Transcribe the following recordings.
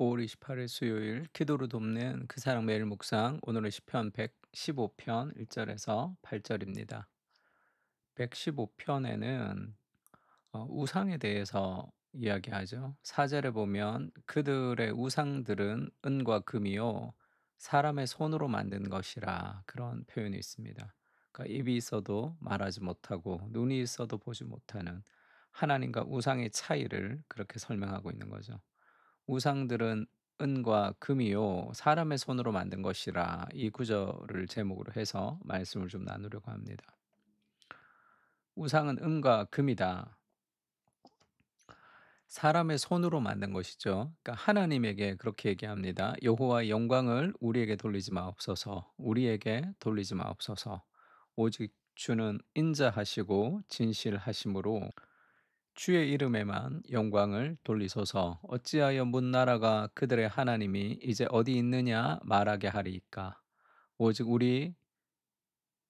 5월 28일 수요일 기도로 돕는 그 사랑 매일 묵상 오늘은 시편 115편 1절에서 8절입니다. 115편에는 우상에 대해서 이야기하죠. 4절에 보면 그들의 우상들은 은과 금이요 사람의 손으로 만든 것이라 그런 표현이 있습니다. 그러니까 입이 있어도 말하지 못하고 눈이 있어도 보지 못하는 하나님과 우상의 차이를 그렇게 설명하고 있는 거죠. 우상들은 은과 금이요 사람의 손으로 만든 것이라 이 구절을 제목으로 해서 말씀을 좀 나누려고 합니다. 우상은 은과 금이다. 사람의 손으로 만든 것이죠. 그러니까 하나님에게 그렇게 얘기합니다. 여호와의 영광을 우리에게 돌리지 마옵소서. 우리에게 돌리지 마옵소서. 오직 주는 인자하시고 진실하심으로 주의 이름에만 영광을 돌리소서. 어찌하여 문 나라가 그들의 하나님이 이제 어디 있느냐 말하게 하리이까. 오직 우리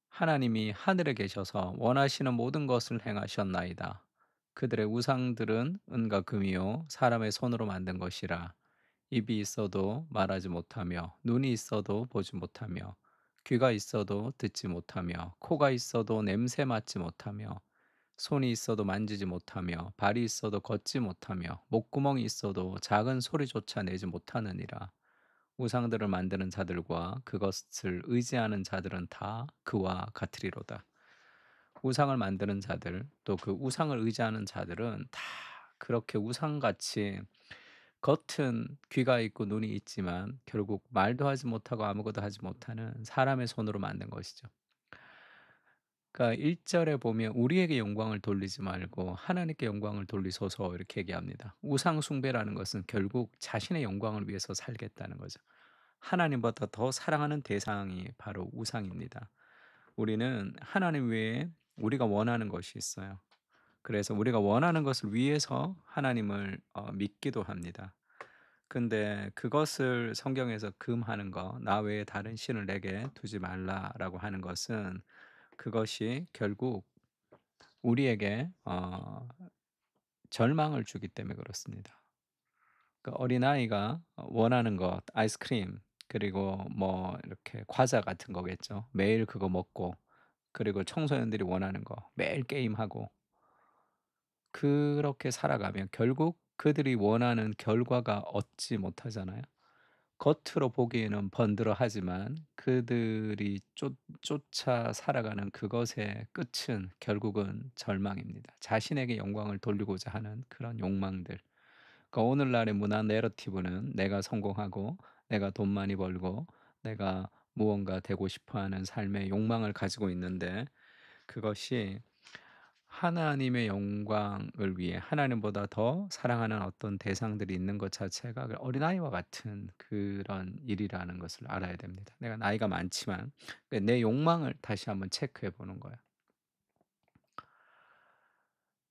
하나님이 하늘에 계셔서 원하시는 모든 것을 행하셨나이다. 그들의 우상들은 은과 금이요 사람의 손으로 만든 것이라. 입이 있어도 말하지 못하며 눈이 있어도 보지 못하며 귀가 있어도 듣지 못하며 코가 있어도 냄새 맡지 못하며 손이 있어도 만지지 못하며 발이 있어도 걷지 못하며 목구멍이 있어도 작은 소리조차 내지 못하느니라. 우상들을 만드는 자들과 그것을 의지하는 자들은 다 그와 같으리로다. 우상을 만드는 자들, 또 그 우상을 의지하는 자들은 다 그렇게 우상같이 겉은 귀가 있고 눈이 있지만 결국 말도 하지 못하고 아무것도 하지 못하는 사람의 손으로 만든 것이죠. 그러니까 1 절에 보면 "우리에게 영광을 돌리지 말고 하나님께 영광을 돌리소서." 이렇게 얘기합니다. 우상 숭배라는 것은 결국 자신의 영광을 위해서 살겠다는 거죠. 하나님보다 더 사랑하는 대상이 바로 우상입니다. 우리는 하나님 외에 우리가 원하는 것이 있어요. 그래서 우리가 원하는 것을 위해서 하나님을 믿기도 합니다. 근데 그것을 성경에서 금하는 거 "나 외에 다른 신을 내게 두지 말라."라고 하는 것은 그것이 결국 우리에게 절망을 주기 때문에 그렇습니다. 그러니까 어린아이가 원하는 것 아이스크림 그리고 뭐 이렇게 과자 같은 거겠죠. 매일 그거 먹고 그리고 청소년들이 원하는 거 매일 게임하고 그렇게 살아가면 결국 그들이 원하는 결과가 얻지 못하잖아요. 겉으로 보기에는 번들어하지만 그들이 쫓아 살아가는 그것의 끝은 결국은 절망입니다. 자신에게 영광을 돌리고자 하는 그런 욕망들. 그러니까 오늘날의 문화 내러티브는 내가 성공하고 내가 돈 많이 벌고 내가 무언가 되고 싶어 하는 삶의 욕망을 가지고 있는데 그것이 하나님의 영광을 위해 하나님보다 더 사랑하는 어떤 대상들이 있는 것 자체가 그 어린아이와 같은 그런 일이라는 것을 알아야 됩니다. 내가 나이가 많지만 내 욕망을 다시 한번 체크해 보는 거예요.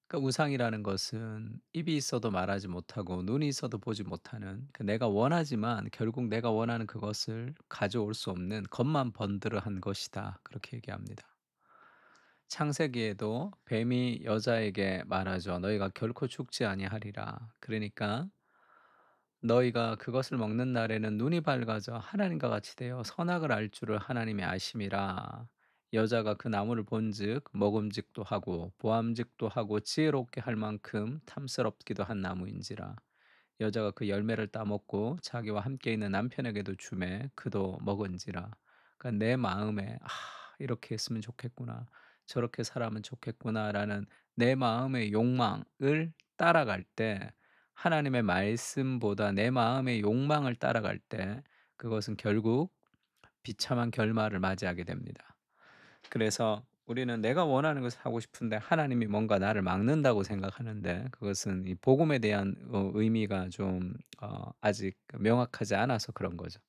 그러니까 우상이라는 것은 입이 있어도 말하지 못하고 눈이 있어도 보지 못하는 내가 원하지만 결국 내가 원하는 그것을 가져올 수 없는 겉만 번들어한 것이다. 그렇게 얘기합니다. 창세기에도 뱀이 여자에게 말하죠. "너희가 결코 죽지 아니하리라." 그러니까 "너희가 그것을 먹는 날에는 눈이 밝아져 하나님과 같이 되어 선악을 알 줄을 하나님이 아심이라." 여자가 그 나무를 본즉 먹음직도 하고 보암직도 하고 지혜롭게 할 만큼 탐스럽기도 한 나무인지라. 여자가 그 열매를 따먹고 자기와 함께 있는 남편에게도 주매 그도 먹은지라. 그러니까 내 마음에 '아 이렇게 했으면 좋겠구나. 저렇게 살아면 좋겠구나.'라는 내 마음의 욕망을 따라갈 때 하나님의 말씀보다 내 마음의 욕망을 따라갈 때 그것은 결국 비참한 결말을 맞이하게 됩니다. 그래서 우리는 내가 원하는 것을 하고 싶은데 하나님이 뭔가 나를 막는다고 생각하는데 그것은 이 복음에 대한 의미가 좀 아직 명확하지 않아서 그런 거죠.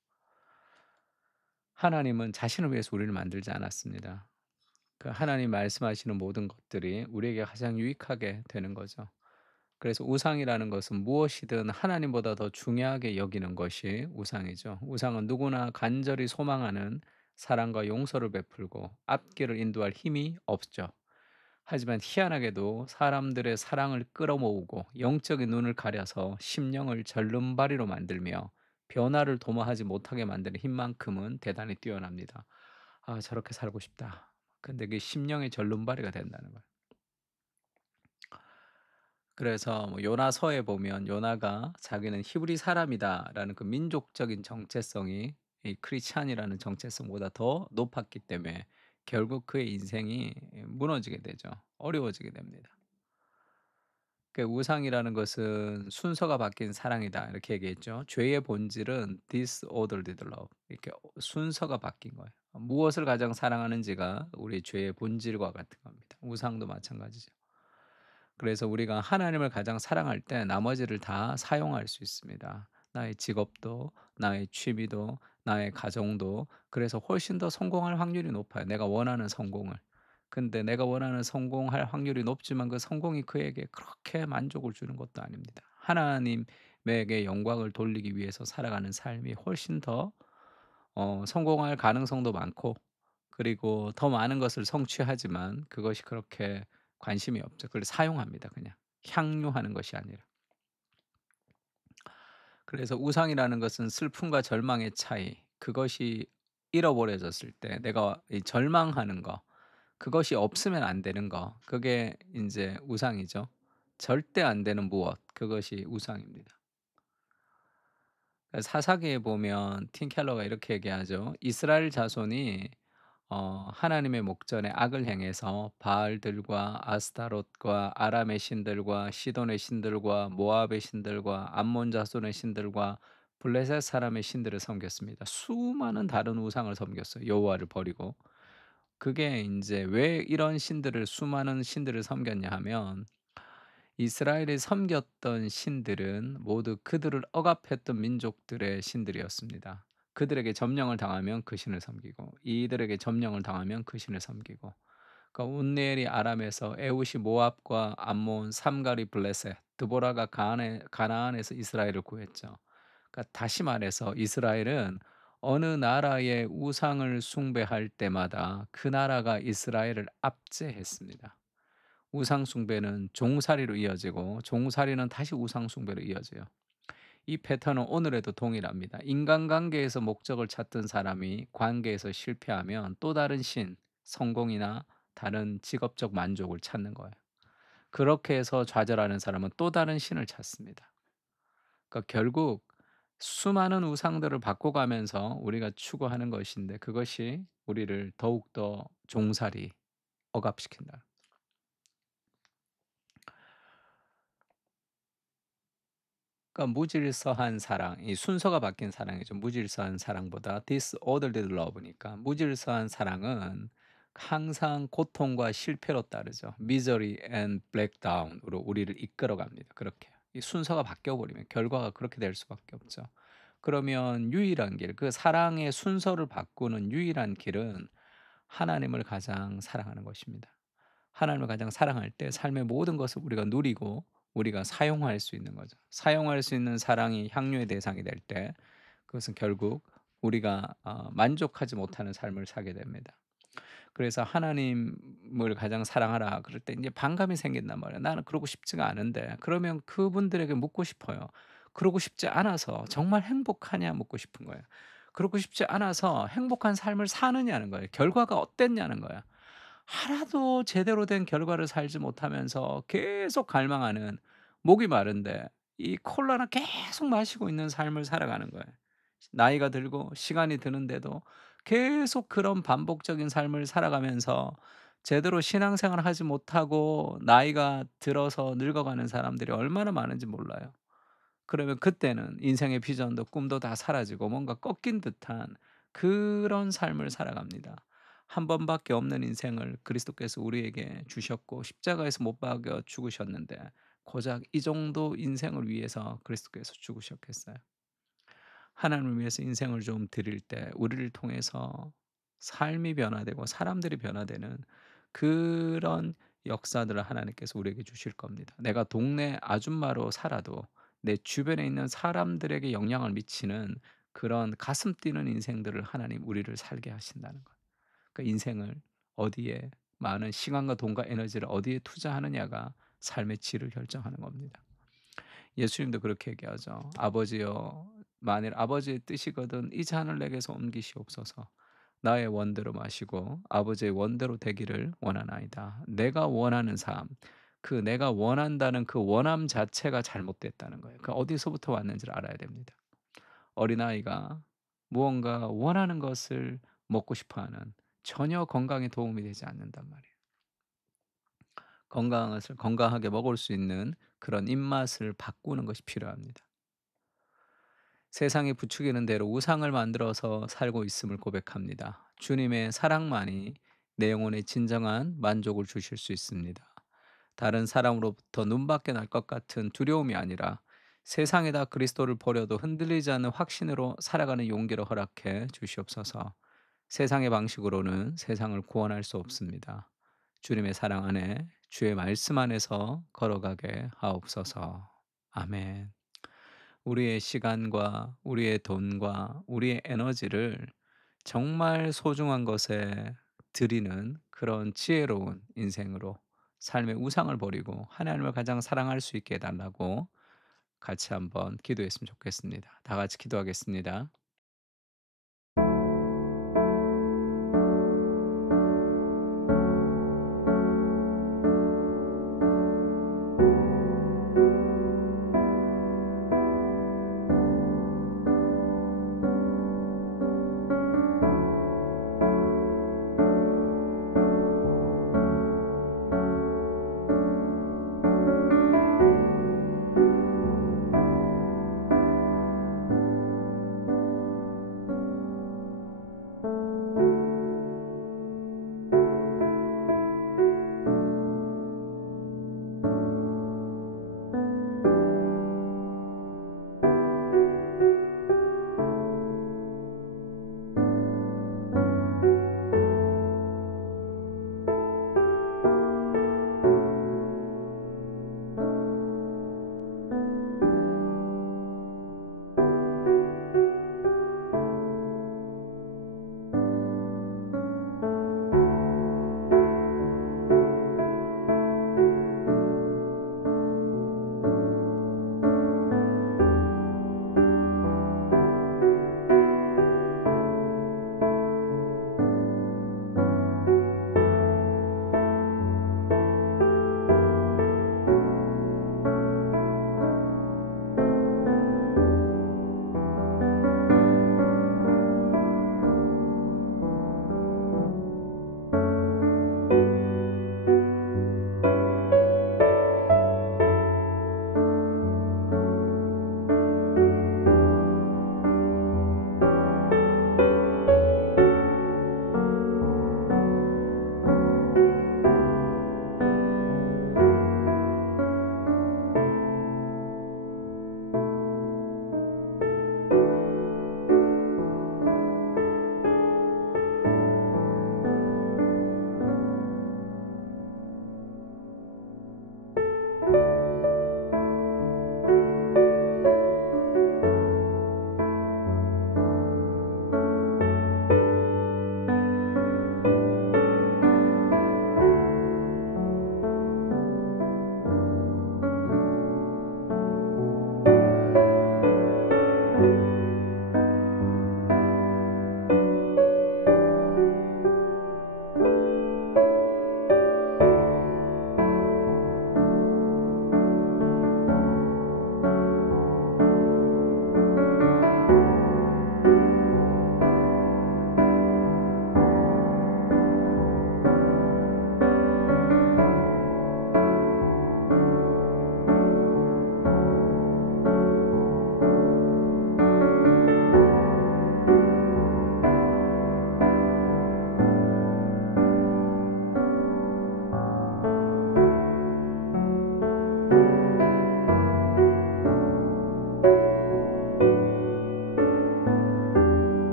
하나님은 자신을 위해서 우리를 만들지 않았습니다. 그 하나님 말씀하시는 모든 것들이 우리에게 가장 유익하게 되는 거죠. 그래서 우상이라는 것은 무엇이든 하나님보다 더 중요하게 여기는 것이 우상이죠. 우상은 누구나 간절히 소망하는 사랑과 용서를 베풀고 앞길을 인도할 힘이 없죠. 하지만 희한하게도 사람들의 사랑을 끌어모으고 영적인 눈을 가려서 심령을 절름발이로 만들며 변화를 도모하지 못하게 만드는 힘만큼은 대단히 뛰어납니다. '아 저렇게 살고 싶다.' 근데 그게 심령의 절름발이가 된다는 거예요. 그래서 뭐 요나서에 보면 요나가 자기는 '히브리 사람이다.'라는 그 민족적인 정체성이 이 크리스찬이라는 정체성보다 더 높았기 때문에 결국 그의 인생이 무너지게 되죠. 어려워지게 됩니다. 그 우상이라는 것은 "순서가 바뀐 사랑이다." 이렇게 얘기했죠. 죄의 본질은 disordered love, 이렇게 순서가 바뀐 거예요. 무엇을 가장 사랑하는지가 우리 죄의 본질과 같은 겁니다. 우상도 마찬가지죠. 그래서 우리가 하나님을 가장 사랑할 때 나머지를 다 사용할 수 있습니다. 나의 직업도, 나의 취미도, 나의 가정도. 그래서 훨씬 더 성공할 확률이 높아요, 내가 원하는 성공을. 근데 내가 원하는 성공할 확률이 높지만 그 성공이 그에게 그렇게 만족을 주는 것도 아닙니다. 하나님에게 영광을 돌리기 위해서 살아가는 삶이 훨씬 더 성공할 가능성도 많고, 그리고 더 많은 것을 성취하지만 그것이 그렇게 관심이 없죠. 그걸 사용합니다 그냥. 향유하는 것이 아니라. 그래서 우상이라는 것은 슬픔과 절망의 차이, 그것이 잃어버려졌을 때 내가 이 절망하는 거, 그것이 없으면 안 되는 거, 그게 인제 우상이죠. 절대 안 되는 무엇, 그것이 우상입니다. 사사기에 보면 팀 켈러가 이렇게 얘기하죠. 이스라엘 자손이 하나님의 목전에 악을 행해서 바알들과 아스타롯과 아람의 신들과 시돈의 신들과 모압의 신들과 암몬 자손의 신들과 블레셋 사람의 신들을 섬겼습니다. 수많은 다른 우상을 섬겼어요, 여호와를 버리고. 그게 인제 왜 이런 신들을, 수많은 신들을 섬겼냐 하면 이스라엘이 섬겼던 신들은 모두 그들을 억압했던 민족들의 신들이었습니다. 그들에게 점령을 당하면 그 신을 섬기고, 이들에게 점령을 당하면 그 신을 섬기고. 그러니까 운니엘이 아람에서, 에웃이 모압과 암몬, 삼갈이 블레셋, 드보라가 가나안에서 이스라엘을 구했죠. 그러니까 다시 말해서 이스라엘은 어느 나라의 우상을 숭배할 때마다 그 나라가 이스라엘을 압제했습니다. 우상 숭배는 종살이로 이어지고 종살이는 다시 우상 숭배로 이어져요. 이 패턴은 오늘에도 동일합니다. 인간관계에서 목적을 찾던 사람이 관계에서 실패하면 또 다른 신, 성공이나 다른 직업적 만족을 찾는 거예요. 그렇게 해서 좌절하는 사람은 또 다른 신을 찾습니다. 그러니까 결국 수많은 우상들을 바꿔가면서 우리가 추구하는 것인데, 그것이 우리를 더욱더 종살이, 억압시킨다. 그러니까 무질서한 사랑, 이 순서가 바뀐 사랑이죠. 무질서한 사랑보다 disordered love니까. 무질서한 사랑은 항상 고통과 실패로 따르죠. misery and breakdown으로 우리를 이끌어 갑니다. 그렇게. 이 순서가 바뀌어 버리면 결과가 그렇게 될 수밖에 없죠. 그러면 유일한 길, 그 사랑의 순서를 바꾸는 유일한 길은 하나님을 가장 사랑하는 것입니다. 하나님을 가장 사랑할 때 삶의 모든 것을 우리가 누리고 우리가 사용할 수 있는 거죠. 사용할 수 있는 사랑이 향유의 대상이 될 때 그것은 결국 우리가 만족하지 못하는 삶을 살게 됩니다. 그래서 "하나님을 가장 사랑하라." 그럴 때 인제 반감이 생긴단 말이에요. 나는 그러고 싶지가 않은데. 그러면 그분들에게 묻고 싶어요. 그러고 싶지 않아서 "정말 행복하냐?" 묻고 싶은 거예요. 그러고 싶지 않아서 행복한 삶을 사느냐는 거예요. 결과가 어땠냐는 거야. 하나도 제대로 된 결과를 살지 못하면서 계속 갈망하는, 목이 마른데 이 콜라나 계속 마시고 있는 삶을 살아가는 거예요. 나이가 들고 시간이 드는데도 계속 그런 반복적인 삶을 살아가면서 제대로 신앙생활을 하지 못하고 나이가 들어서 늙어가는 사람들이 얼마나 많은지 몰라요. 그러면 그때는 인생의 비전도 꿈도 다 사라지고 뭔가 꺾인 듯한 그런 삶을 살아갑니다. 한 번밖에 없는 인생을 그리스도께서 우리에게 주셨고 십자가에서 못 박여 죽으셨는데 고작 이 정도 인생을 위해서 그리스도께서 죽으셨겠어요. 하나님을 위해서 인생을 좀 드릴 때 우리를 통해서 삶이 변화되고 사람들이 변화되는 그런 역사들을 하나님께서 우리에게 주실 겁니다. 내가 동네 아줌마로 살아도 내 주변에 있는 사람들에게 영향을 미치는 그런 가슴 뛰는 인생들을 하나님 우리를 살게 하신다는 것. 그 인생을 어디에 많은 시간과 돈과 에너지를 어디에 투자하느냐가 삶의 질을 결정하는 겁니다. 예수님도 그렇게 얘기하죠. "아버지여 만일 아버지의 뜻이거든 이 잔을 내게서 옮기시옵소서. 나의 원대로 마시고 아버지의 원대로 되기를 원하나이다." 내가 원하는 삶, 그 내가 원한다는 그 원함 자체가 잘못됐다는 거예요. 그 어디서부터 왔는지를 알아야 됩니다. 어린아이가 무언가 원하는 것을 먹고 싶어 하는, 전혀 건강에 도움이 되지 않는단 말이에요. 건강한 것을 건강하게 먹을 수 있는 그런 입맛을 바꾸는 것이 필요합니다. 세상이 부추기는 대로 우상을 만들어서 살고 있음을 고백합니다. 주님의 사랑만이 내 영혼에 진정한 만족을 주실 수 있습니다. 다른 사람으로부터 눈밖에 날 것 같은 두려움이 아니라 세상에다 그리스도를 버려도 흔들리지 않는 확신으로 살아가는 용기를 허락해 주시옵소서. 세상의 방식으로는 세상을 구원할 수 없습니다. 주님의 사랑 안에, 주의 말씀 안에서 걸어가게 하옵소서. 아멘. 우리의 시간과 우리의 돈과 우리의 에너지를 정말 소중한 것에 드리는 그런 지혜로운 인생으로, 삶의 우상을 버리고 하나님을 가장 사랑할 수 있게 해 달라고 같이 한번 기도했으면 좋겠습니다. 다 같이 기도하겠습니다.